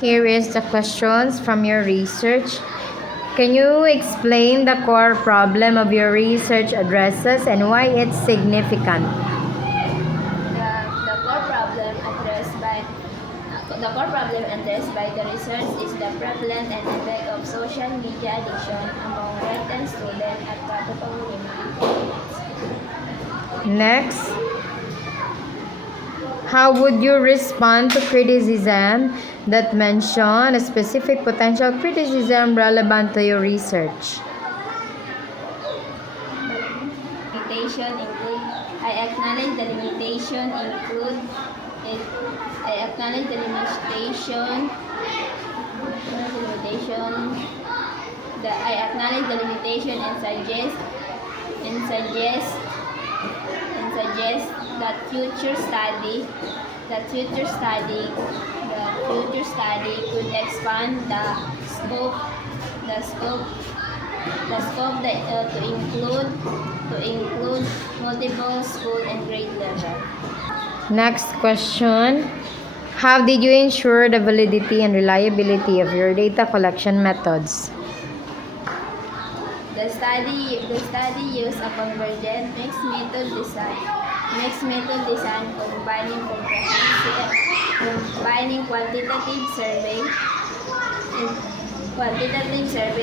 Here is the questions from your research. Can you explain the core problem of your research addresses and why it's significant? The core problem addressed by the research is the prevalence and effect of social media addiction among resident students at Katotoong Elementary. Next, how would you respond to criticism that mention a specific potential criticism relevant to your research? Limitation include I acknowledge the limitation include it, I acknowledge the limitation I acknowledge the limitation and suggest that future study could expand the scope to include multiple school and grade level. Next question. How did you ensure the validity and reliability of your data collection methods? The study used a convergent mixed method design combining quantitative survey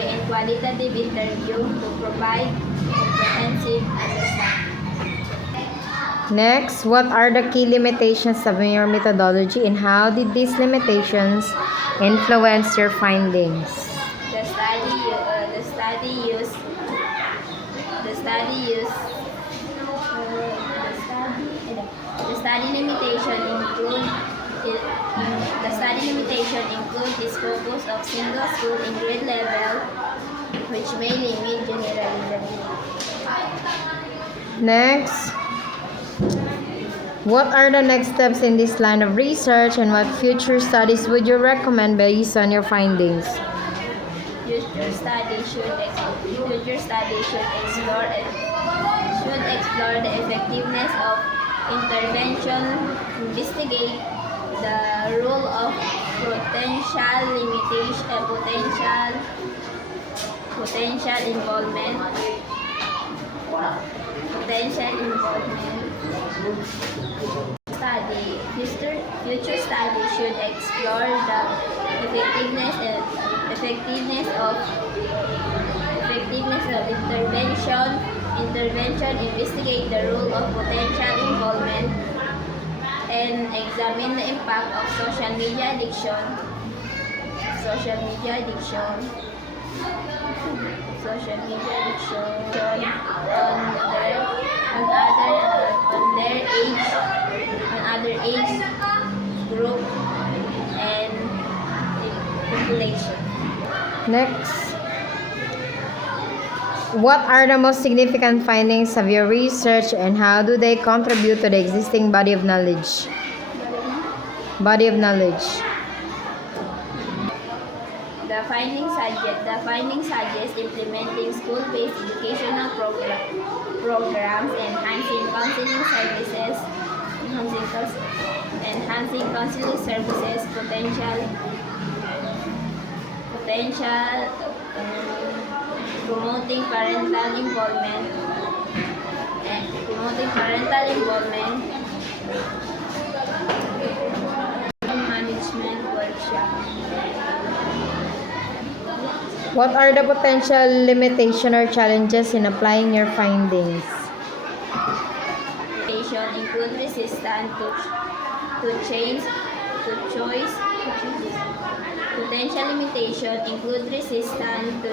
and qualitative interview to provide comprehensive understanding. Next, what are the key limitations of your methodology and how did these limitations influence your findings? The study limitation include its focus of single school in grade level, which may limit generalizability. Next, what are the next steps in this line of research and what future studies would you recommend based on your findings? Future studies should explore the effectiveness of intervention, investigate the role of potential involvement. Future studies should explore the effectiveness of intervention, investigate the role of potential involvement, and examine the impact of social media addiction on other age group and population. Next, what are the most significant findings of your research and how do they contribute to the existing body of knowledge? The findings suggest implementing school-based educational programs, enhancing counseling services, promoting parental involvement, management workshop. What are the potential limitations or challenges in applying your findings? Include resistance to choice. Potential limitation include resistance to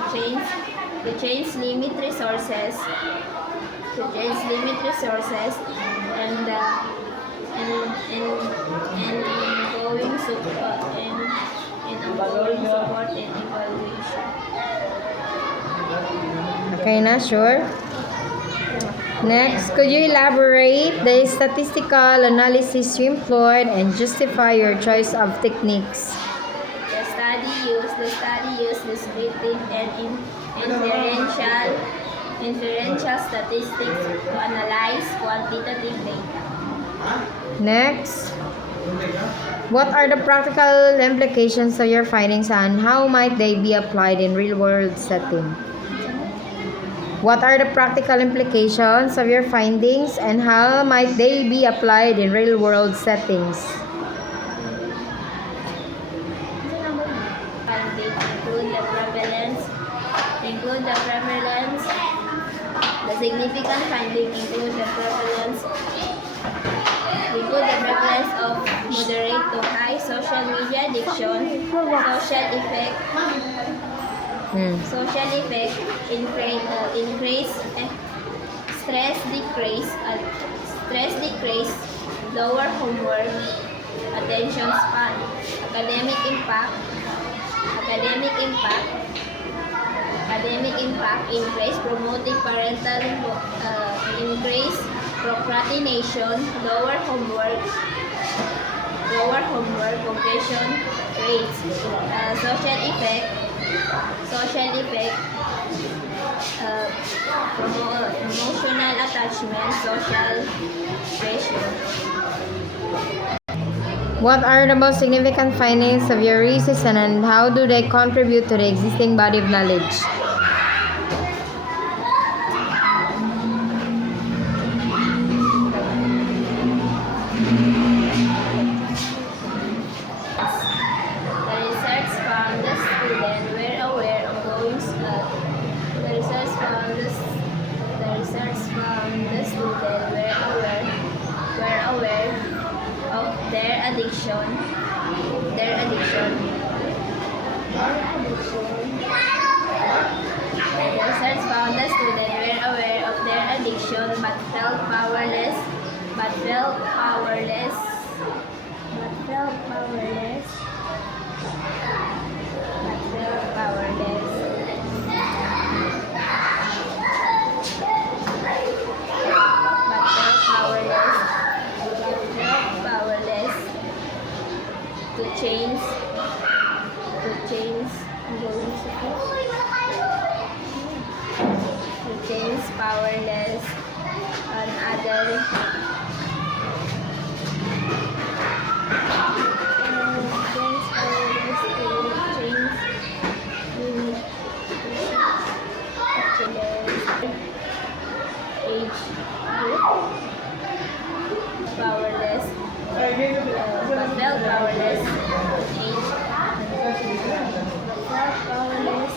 change, limit resources, and ongoing support and evaluation. Okay na, sure? Next, could you elaborate the statistical analysis you employed and justify your choice of techniques? The study used descriptive and inferential statistics to analyze quantitative data. Next, What are the practical implications of your findings and how might they be applied in real-world setting? What are the practical implications of your findings and how might they be applied in real-world settings? Findings include the prevalence. The significant finding include the prevalence of moderate to high social media addiction, social effect, increase, stress decrease, lower homework, attention span, academic impact, increase promoting parental increase procrastination, lower homework completion rates, social effect, emotional attachment, social pressure. What are the most significant findings of your research and how do they contribute to the existing body of knowledge? The research found the students were aware of their addiction. The research found the students were aware of their addiction but felt powerless. To change powerless on other age group powerless but felt powerless age felt powerless